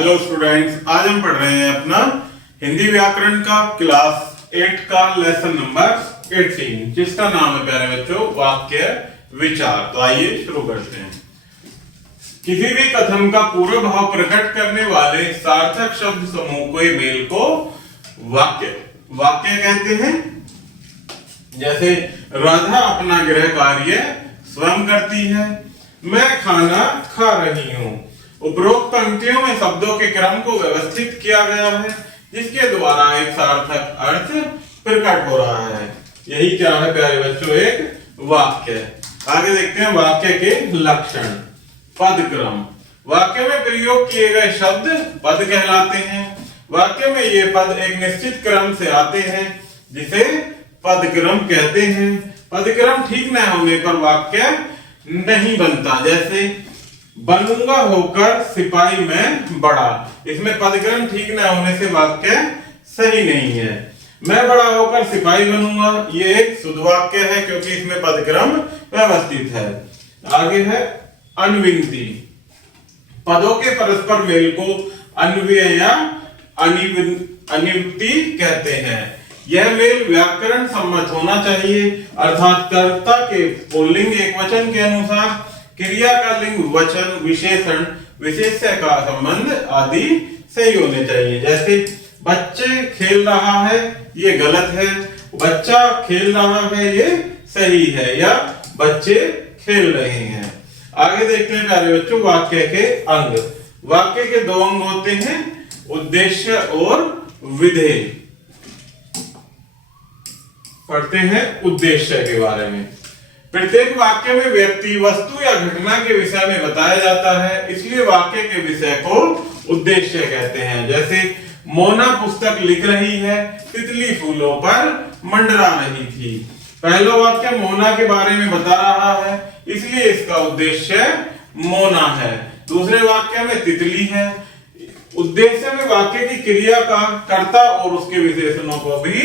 Hello students, आज हम पढ़ रहे हैं अपना हिंदी व्याकरण का क्लास 8 का लेसन नंबर 18, जिसका नाम है प्यारे बच्चों वाक्य विचार। तो आइए शुरू करते हैं। किसी भी कथन का पूर्व भाव प्रकट करने वाले सार्थक शब्द समूह के मेल को वाक्य कहते हैं। जैसे राधा अपना गृह कार्य स्वयं करती है, मैं खाना खा रही हूं। उपरोक्त पंक्तियों में शब्दों के क्रम को व्यवस्थित किया गया है, जिसके द्वारा एक सार्थक अर्थ प्रकट हो रहा है। यही क्या है प्यारे बच्चों, एक वाक्य। आगे देखते हैं वाक्य के लक्षण। पद क्रम। वाक्य में प्रयोग किए गए शब्द पद कहलाते हैं। वाक्य में ये पद एक निश्चित क्रम से आते हैं, जिसे पद क्रम कहते हैं। पद क्रम ठीक न होने पर वाक्य नहीं बनता। जैसे बनूंगा होकर सिपाही में बड़ा, इसमें पदक्रम ठीक न होने से वाक्य सही नहीं है। मैं बड़ा होकर सिपाही बनूंगा, ये एक शुद्ध वाक्य है क्योंकि इसमें पदक्रम व्यवस्थित है। आगे है अन्विन्ति। पदों के परस्पर मेल को अन्वय या अनिवृत्ति कहते हैं। यह मेल व्याकरण सम्मत होना चाहिए, अर्थात कर्ता के पुल्लिंग एकवचन के अनुसार क्रिया का लिंग वचन विशेषण विशेष्य का संबंध आदि सही होने चाहिए। जैसे बच्चे खेल रहा है, ये गलत है। बच्चा खेल रहा है, ये सही है। या बच्चे खेल रहे हैं। आगे देखते हैं प्यारे बच्चों वाक्य के अंग। वाक्य के दो अंग होते हैं, उद्देश्य और विधेय। पढ़ते हैं उद्देश्य के बारे में। प्रत्येक वाक्य में व्यक्ति, वस्तु या घटना के विषय में बताया जाता है, इसलिए वाक्य के विषय को उद्देश्य कहते हैं। जैसे मोना पुस्तक लिख रही है, तितली फूलों पर मंडरा रही थी। पहला वाक्य मोना के बारे में बता रहा है, इसलिए इसका उद्देश्य मोना है। दूसरे वाक्य में तितली है। उद्देश्य में वाक्य की क्रिया का कर्ता और उसके विशेषणों को भी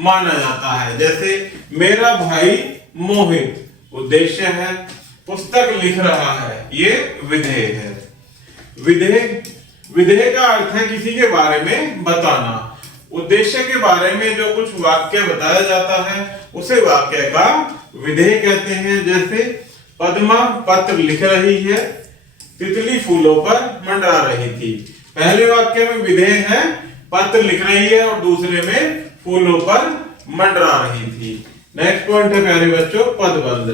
माना जाता है। जैसे मेरा भाई मोहित उद्देश्य है, पुस्तक लिख रहा है, ये विधेय है। विधेय का अर्थ है किसी के बारे में बताना। उद्देश्य के बारे में जो कुछ वाक्य बताया जाता है उसे वाक्य का विधेय कहते हैं। जैसे पद्मा पत्र लिख रही है, तितली फूलों पर मंडरा रही थी। पहले वाक्य में विधेय है पत्र लिख रही है और दूसरे में फूलों पर मंडरा रही थी। नेक्स्ट पॉइंट है प्यारे बच्चों पदबंध।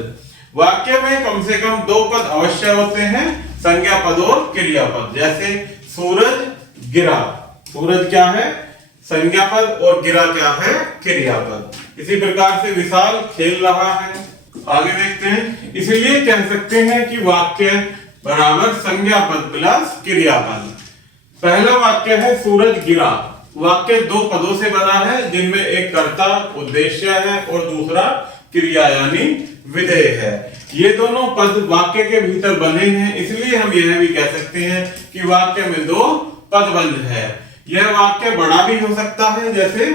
वाक्य में कम से कम दो पद अवश्य होते हैं, संज्ञा पद और क्रियापद। जैसे सूरज गिरा, सूरज क्या है संज्ञा पद और गिरा क्या है क्रियापद। इसी प्रकार से विशाल खेल रहा है। आगे देखते हैं, इसलिए कह सकते हैं कि वाक्य बराबर संज्ञा पद प्लस क्रियापद। पहला वाक्य है सूरज गिरा। वाक्य दो पदों से बना है, जिनमें एक कर्ता उद्देश्य है और दूसरा क्रिया यानी विधेय है। ये दोनों पद वाक्य के भीतर बने हैं, इसलिए हम यह भी कह सकते हैं कि वाक्य में दो पदबंध है। यह वाक्य बड़ा भी हो सकता है। जैसे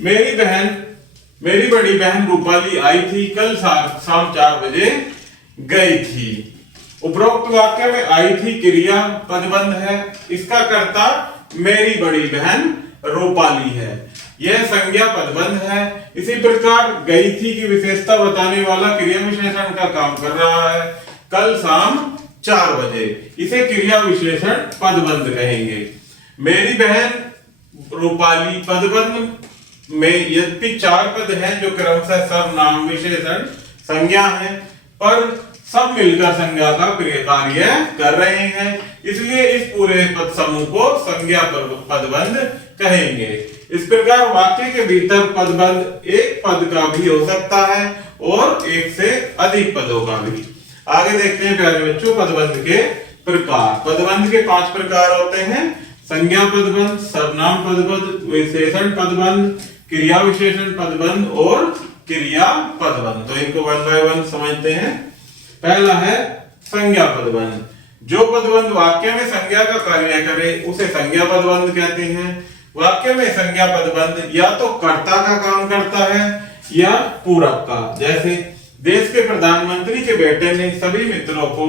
मेरी बड़ी बहन रूपाली आई थी, कल शाम 4 बजे गई थी। उपरोक्त वाक्य में आई थी क्रिया पदबंध है, इसका कर्ता मेरी बड़ी बहन रूपाली है, यह संज्ञा पदबंध है। इसी प्रकार गई थी की विशेषता बताने वाला क्रिया विशेषण का काम कर रहा है, कल शाम 4 बजे, इसे क्रिया विशेषण पदबंध कहेंगे। मेरी बहन रूपाली पदबंध में यद्यपि 4 पद हैं जो क्रमशः सर्वनाम विशेषण संज्ञा है, पर सब मिलकर संज्ञा का कार्य कर रहे हैं, इसलिए इस पूरे पद समूह को संज्ञा पदबंध कहेंगे। इस प्रकार वाक्य के भीतर पदबंध एक पद का भी हो सकता है और एक से अधिक पदों का भी। आगे देखते हैं प्यारे बच्चों पदबंध के प्रकार। पदबंध के 5 प्रकार होते हैं, संज्ञा पदबंध, सर्वनाम पदबंध, विशेषण पदबंध, क्रिया विशेषण पदबंध और क्रिया पदबंध। तो इनको 1 बाय 1 समझते हैं। पहला है संज्ञा पदबंध। जो पदबंध वाक्य में संज्ञा का कार्य करे उसे संज्ञा पदबंध कहते हैं। वाक्य में संज्ञा पदबंध या तो कर्ता का काम करता है या पूरक का। जैसे देश के प्रधानमंत्री के बेटे ने सभी मित्रों को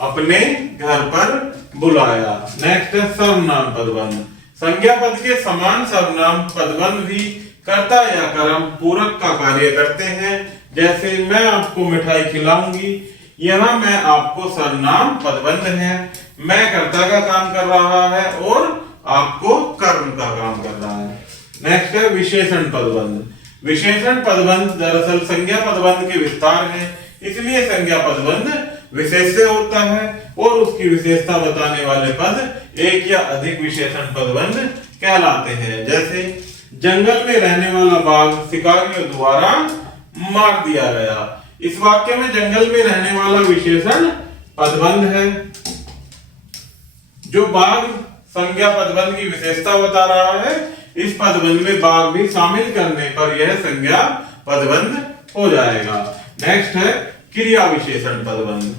अपने घर पर बुलाया। नेक्स्ट है सर्वनाम पदबंध। संज्ञा पद के समान सर्वनाम पदबंध भी कर्ता या कर्म पूरक का कार्य करते हैं। जैसे मैं आपको मिठाई खिलाऊंगी, यहाँ मैं आपको सर्वनाम पदबंध है। मैं कर्ता का काम कर रहा है और आपको कर्म का काम कर रहा है। नेक्स्ट है विशेषण पदबंध। विशेषण पदबंध दरअसल संज्ञा पदबंध के विस्तार है, इसलिए संज्ञा पदबंध विशेष से होता है और उसकी विशेषता बताने वाले पद एक या अधिक विशेषण पदबंध कहलाते हैं। जैसे जंगल में रहने वाला बाघ शिकारियों द्वारा मार दिया गया। इस वाक्य में जंगल में रहने वाला विशेषण पदबंध है। जो बाघ संज्ञा पदबंध की विशेषता बता रहा है, इस पदबंध में बाघ भी शामिल करने पर यह संज्ञा पदबंध हो जाएगा। नेक्स्ट है क्रिया विशेषण पदबंध।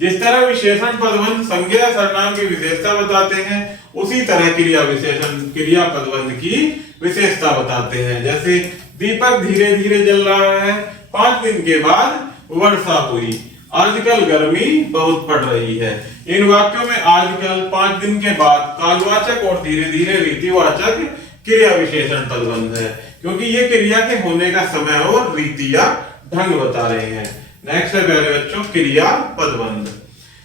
जिस तरह विशेषण पदबंध संज्ञा सर्वनाम की विशेषता बताते हैं, उसी तरह क्रिया विशेषण क्रिया पदबंध की विशेषता बताते हैं। जैसे दीपक धीरे धीरे जल रहा है, 5 दिन के बाद वर्षा हुई। आजकल गर्मी बहुत पड़ रही है। इन वाक्यों में आजकल, 5 दिन के बाद, कालवाचक और धीरे धीरे रीतिवाचक क्रिया विशेषण पदबंध है, क्योंकि ये क्रिया के होने का समय और रीति या ढंग बता रहे हैं। नेक्स्ट है प्यारे बच्चों क्रिया पदबंध।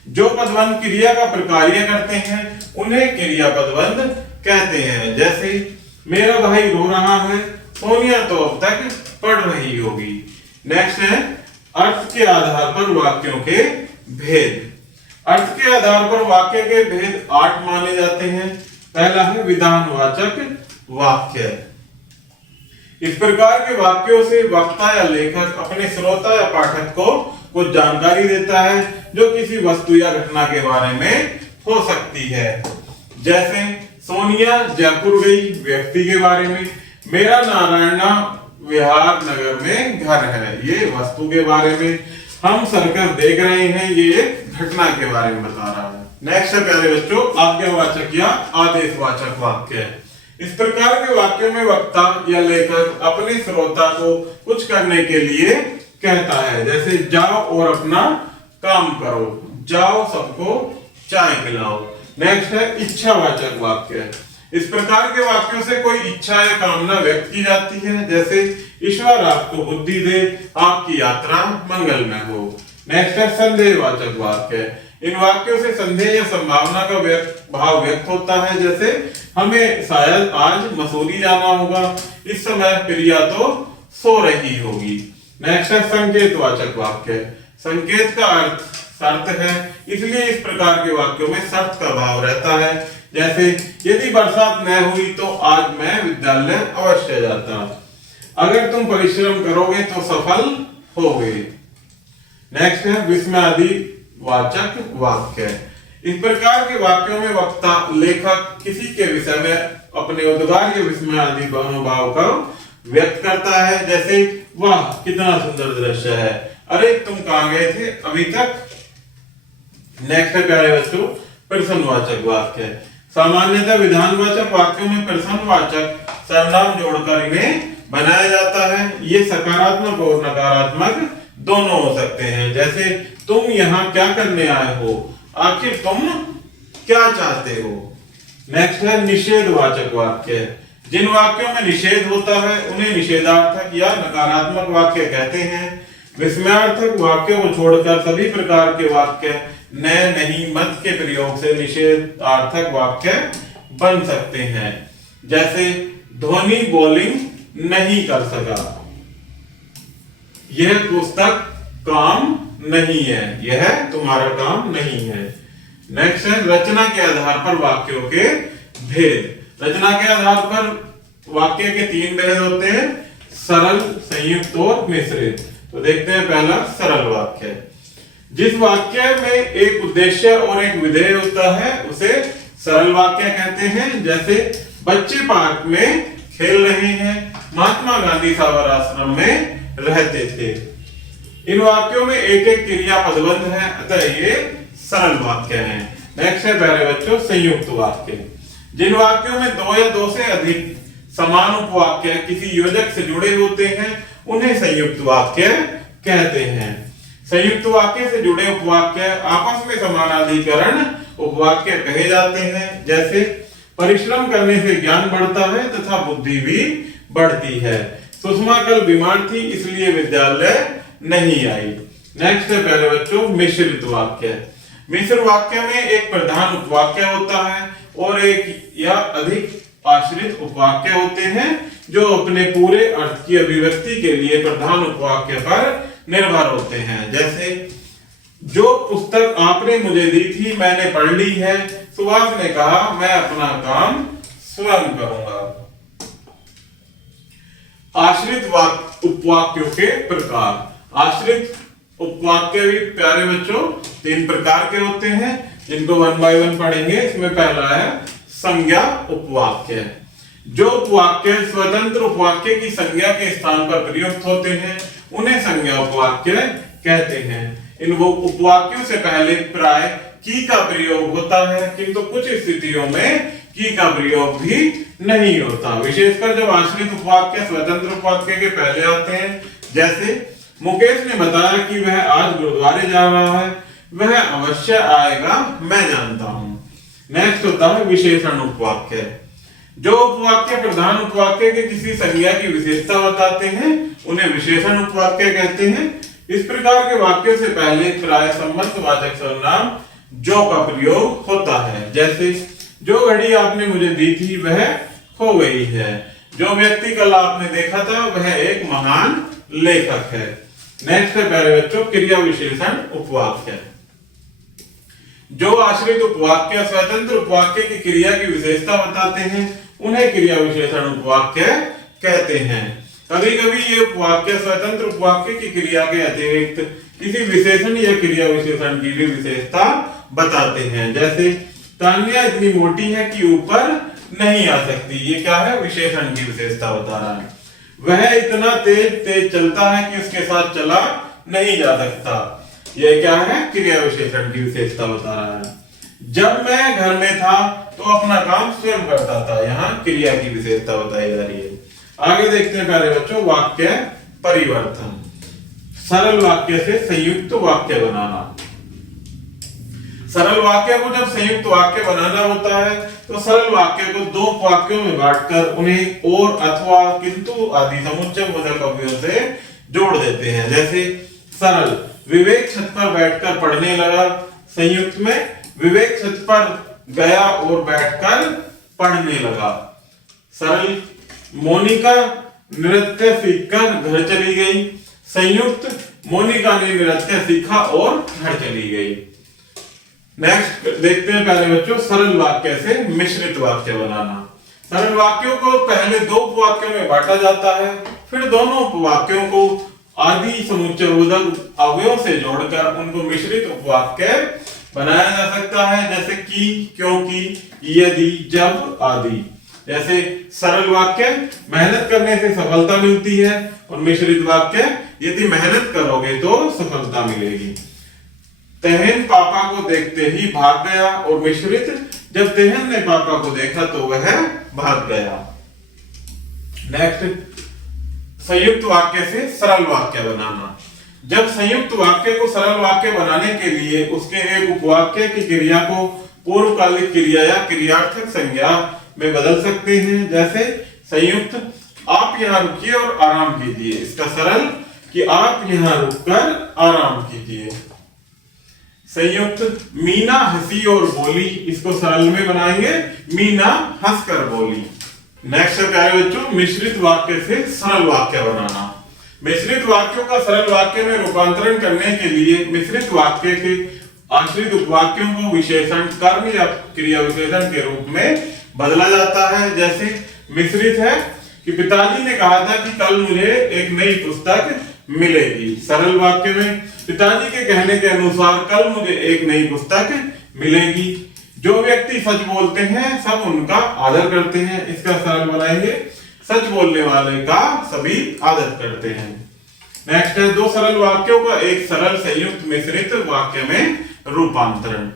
जो पदबंध क्रिया का प्रकार्य करते हैं उन्हें क्रिया पदबंध कहते हैं। जैसे मेरा भाई रो रहा है, सोनिया तो अब तक पढ़ रही होगी। नेक्स्ट है अर्थ के आधार पर वाक्यों के भेद। अर्थ के आधार पर वाक्य के भेद 8 माने जाते हैं। पहला है विधानवाचक वाक्य। इस प्रकार के वाक्यों से वक्ता या लेखक अपने श्रोता या पाठक को कुछ जानकारी देता है जो किसी वस्तु या घटना के बारे में हो सकती है। जैसे सोनिया जयपुर गई, व्यक्ति के बारे में। मेरा नारायणा विहार नगर में घर है, ये वस्तु के बारे में। हम सर्कस देख रहे हैं, ये एक घटना के बारे में बता रहा है। नेक्स्ट है प्यारे बच्चों आज्ञावाचक या आदेशवाचक वाक्य। इस प्रकार के वाक्यों में वक्ता या लेखक अपने श्रोता को कुछ करने के लिए कहता है। जैसे जाओ और अपना काम करो, जाओ सबको चाय पिलाओ। नेक्स्ट है इच्छावाचक वाक्य। इस प्रकार के वाक्यों से कोई इच्छा या कामना व्यक्त की जाती है। जैसे ईश्वर आपको बुद्धि दे, आपकी यात्रा मंगलमय हो। नेक्स्ट है संदेहवाचक वाक्य। इन वाक्यों से संदेह या संभावना का भाव व्यक्त होता है। जैसे हमें शायद आज मसूरी जाना होगा, इस समय प्रिया तो सो रही होगी। नेक्स्ट है संकेतवाचक वाक्य। संकेत का अर्थ शर्त है, इसलिए इस प्रकार के वाक्यों में शर्त का भाव रहता है। जैसे यदि बरसात न हुई तो आज मैं विद्यालय अवश्य जाता, अगर तुम परिश्रम करोगे तो सफल होगे। नेक्स्ट है विस्मयादि वाचक वाक्य। इस प्रकार के वाक्यों में वक्ता लेखक किसी के विषय में अपने उद्गार या विस्मय आदि मनोभाव का व्यक्त करता है। जैसे वाह कितना सुंदर दृश्य है, अरे तुम कहां गए थे अभी तक। नेक्स्ट है प्यारे बच्चों प्रश्नवाचक वाक्य। सामान्यतः विधानवाचक वाक्यों में प्रश्नवाचक सर्वनाम जोड़कर इन्हें बनाया जाता है। ये सकारात्मक और नकारात्मक दोनों हो सकते हैं। जैसे तुम यहाँ क्या करने आए हो, आखिर तुम क्या चाहते हो। नेक्स्ट है निषेधवाचक वाक्य। जिन वाक्यों में निषेध होता है उन्हें निषेधार्थक या नकारात्मक वाक्य कहते हैं। विस्मयार्थक वाक्यों को छोड़कर सभी प्रकार के वाक्य न, नहीं, मत के प्रयोग से निषेधार्थक वाक्य बन सकते हैं। जैसे धोनी बॉलिंग नहीं कर सका, यह पुस्तक काम नहीं है, यह तुम्हारा काम नहीं है। नेक्स्ट है रचना के आधार पर वाक्यों के भेद। रचना के आधार पर वाक्य के 3 भेद होते हैं, सरल, संयुक्त और मिश्रित। तो देखते हैं पहला सरल वाक्य। जिस वाक्य में एक उद्देश्य और एक विधेय होता है उसे सरल वाक्य कहते हैं। जैसे बच्चे पार्क में खेल रहे हैं, महात्मा गांधी साबर आश्रम में रहते थे। इन वाक्यों में एक एक क्रिया पदबंध है, अतः ये सरल वाक्य हैं। नेक्स्ट है प्यारे बच्चों संयुक्त वाक्य। जिन वाक्यों में 2 या 2 से अधिक समान उपवाक्य किसी योजक से जुड़े होते हैं उन्हें संयुक्त वाक्य कहते हैं। संयुक्त वाक्य से जुड़े उपवाक्य आपस में समानाधिकरण उपवाक्य कहे जाते हैं। जैसे परिश्रम करने से ज्ञान बढ़ता है तथा बुद्धि भी बढ़ती है। सुषमा कल बीमार थी इसलिए विद्यालय नहीं आई। नेक्स्ट है प्यारे बच्चों मिश्रित वाक्य। मिश्र वाक्य में एक प्रधान उपवाक्य होता है और एक या अधिक आश्रित उपवाक्य होते हैं जो अपने पूरे अर्थ की अभिव्यक्ति के लिए प्रधान उपवाक्य पर निर्भर होते हैं। जैसे जो पुस्तक आपने मुझे दी थी मैंने पढ़ ली है। सुभाष ने कहा मैं अपना काम स्वयं करूंगा। आश्रित उपवाक्यों के प्रकार। आश्रित उपवाक्य भी प्यारे बच्चों 3 प्रकार के होते हैं जिनको 1 बाय 1 पढ़ेंगे। इसमें पहला है संज्ञा उपवाक्य। जो उपवाक्य स्वतंत्र उपवाक्य की संज्ञा के स्थान पर प्रयुक्त होते हैं उन्हें संज्ञा उपवाक्य कहते हैं। इन उपवाक्यों से पहले प्राय की का प्रयोग होता है किंतु कुछ स्थितियों में की का प्रयोग भी नहीं होता, विशेषकर जब आश्रित उपवाक्य स्वतंत्र उपवाक्य के पहले आते हैं। जैसे मुकेश ने बताया कि वह आज गुरुद्वारे जा रहा है, वह अवश्य आएगा मैं जानता हूं। नेक्स्ट होता है विशेषण उपवाक्य। जो उपवाक्य प्रधान उपवाक्य के किसी संज्ञा की विशेषता बताते हैं उन्हें विशेषण उपवाक्य कहते हैं। इस प्रकार के वाक्यों से पहले प्राय संबंधवाचक सर्वनाम जो का प्रयोग होता है। जैसे जो घड़ी आपने मुझे दी थी वह खो गई है। जो व्यक्ति कल आपने देखा था वह एक महान लेखक है। नेक्स्ट है प्यारे बच्चों क्रिया विशेषण उपवाक्य। जो आश्रित उपवाक्य स्वतंत्र उपवाक्य की क्रिया की विशेषता बताते हैं उन्हें क्रिया विशेषण उपवाक्य कहते हैं। कभी कभी ये उपवाक्य स्वतंत्र उपवाक्य की क्रिया के अतिरिक्त किसी विशेषण या क्रिया विशेषण की भी विशेषता बताते हैं। जैसे तान्या इतनी मोटी है कि ऊपर नहीं आ सकती, ये क्या है विशेषण की विशेषता बता रहा है। वह इतना तेज तेज चलता है कि उसके साथ चला नहीं जा सकता, यह क्या है क्रिया विशेषण की विशेषता बता रहा है। जब मैं घर में था तो अपना काम स्वयं करता था, यहाँ क्रिया की विशेषता बताई जा रही है। आगे देखते हैं प्यारे बच्चों वाक्य परिवर्तन। सरल वाक्य से संयुक्त वाक्य बनाना। सरल वाक्य को जब संयुक्त वाक्य बनाना होता है तो सरल वाक्य को 2 वाक्यों में बांटकर उन्हें और अथवा किंतु आदि समुच्चय बोधक अवयवों से जोड़ देते हैं। जैसे सरल विवेक छत पर बैठकर पढ़ने लगा। संयुक्त में विवेक छत पर गया और बैठकर पढ़ने लगा। सरल मोनिका नृत्य सीखकर घर चली गई। संयुक्त मोनिका ने नृत्य सीखा और घर चली गई। नेक्स्ट देखते हैं प्यारे बच्चों सरल वाक्य से मिश्रित वाक्य बनाना। सरल वाक्यों को पहले 2 उपवाक्यों में बांटा जाता है, फिर दोनों उपवाक्यों को आदि समुच्चयबोधक अवयवों से जोड़कर उनको मिश्रित उपवाक्य बनाया जा सकता है। जैसे कि, क्योंकि, यदि, जब आदि। जैसे सरल वाक्य मेहनत करने से सफलता मिलती है और मिश्रित वाक्य यदि मेहनत करोगे तो सफलता मिलेगी। तेहन पापा को देखते ही भाग गया और मिश्रित जब तेहन ने पापा को देखा तो वह भाग गया। नेक्स्ट संयुक्त वाक्य से सरल वाक्य बनाना। जब संयुक्त वाक्य को सरल वाक्य बनाने के लिए उसके एक उपवाक्य की क्रिया को पूर्वकालिक क्रिया या क्रियार्थक संज्ञा में बदल सकते हैं। जैसे संयुक्त आप यहाँ रुकिए और आराम कीजिए, इसका सरल कि आप यहाँ रुककर आराम कीजिए। संयुक्त मीना हंसी और बोली, इसको सरल में बनाएंगे मीना हंसकर बोली। नेक्स्ट है प्यारे बच्चों मिश्रित वाक्य से सरल वाक्य बनाना। मिश्रित वाक्यों का सरल वाक्य में रूपांतरण करने के लिए मिश्रित वाक्य के आश्रित उपवाक्यों को विशेषण कर्म या क्रिया विशेषण के रूप में बदला जाता है। जैसे मिश्रित है कि पिताजी ने कहा था कि कल मुझे एक नई पुस्तक मिलेगी। सरल वाक्य में पिताजी के कहने के अनुसार कल मुझे एक नई पुस्तक मिलेगी। जो व्यक्ति सच बोलते हैं सब उनका आदर करते हैं, इसका सरल बनाएंगे सच बोलने वाले का सभी आदर करते हैं। नेक्स्ट है 2 सरल वाक्यों का एक सरल संयुक्त मिश्रित वाक्य में रूपांतरण।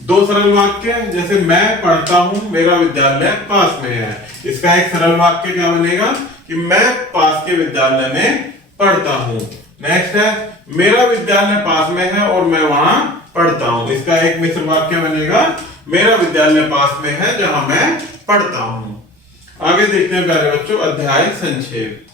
2 सरल वाक्य जैसे मैं पढ़ता हूं मेरा विद्यालय पास में है, इसका एक सरल वाक्य क्या बनेगा कि मैं पास के विद्यालय में पढ़ता हूं। नेक्स्ट है मेरा विद्यालय पास में है और मैं वहां पढ़ता हूं। इसका एक मिश्र वाक्य बनेगा, मेरा विद्यालय पास में है जहां मैं पढ़ता हूं। आगे देखते हैं प्यारे बच्चों, अध्याय संक्षेप।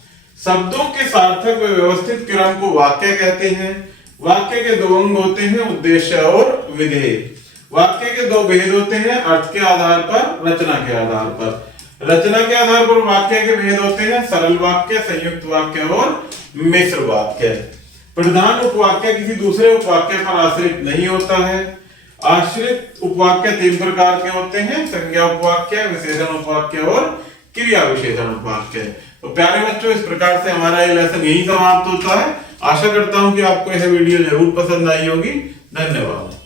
शब्दों के सार्थक व व्यवस्थित क्रम को वाक्य कहते हैं। वाक्य के दो अंग होते हैं, उद्देश्य और विधेय। वाक्य के दो भेद होते हैं, अर्थ के आधार पर, रचना के आधार पर। रचना के आधार पर वाक्य के भेद होते हैं, सरल वाक्य, संयुक्त वाक्य और मिश्र वाक्य। प्रधान उपवाक्य किसी दूसरे उपवाक्य पर आश्रित नहीं होता है। आश्रित उपवाक्य तीन प्रकार के होते हैं, संज्ञा उपवाक्य, विशेषण उपवाक्य और क्रिया विशेषण उपवाक्य। तो प्यारे बच्चों, इस प्रकार से हमारा ये लेसन यही समाप्त होता है। आशा करता हूं कि आपको यह वीडियो जरूर पसंद आई होगी। धन्यवाद।